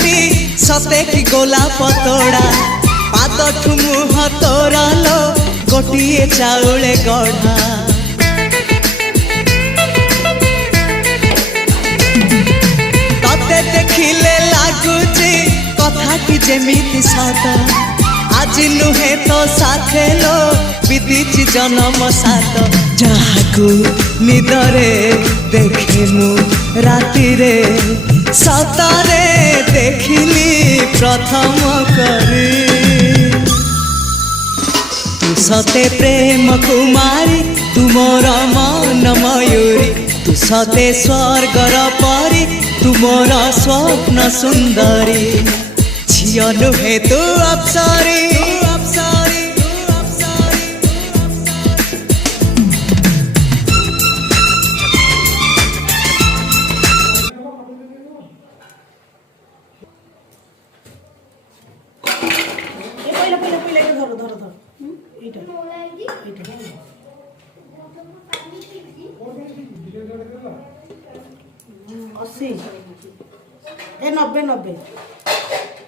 माटी सते कि गोलाप तोड़ा पादठु मुह तोरा लो गोटिए चाउले गढ़ा तते देखिले लागुची कथाटी जेमिति सत आज नुहे तो साथे लो विदिची जन्म सात जहाकू निदरे देखे मु राति रे सतारे देखिली प्रथम करी तू सते प्रेम कुमारी तू मोर मन मयूरी तू सते स्वर्गर परी तू मोर स्वप्न सुंदरी झियो नुहे तू अप्सरी अस्सी ए 90 90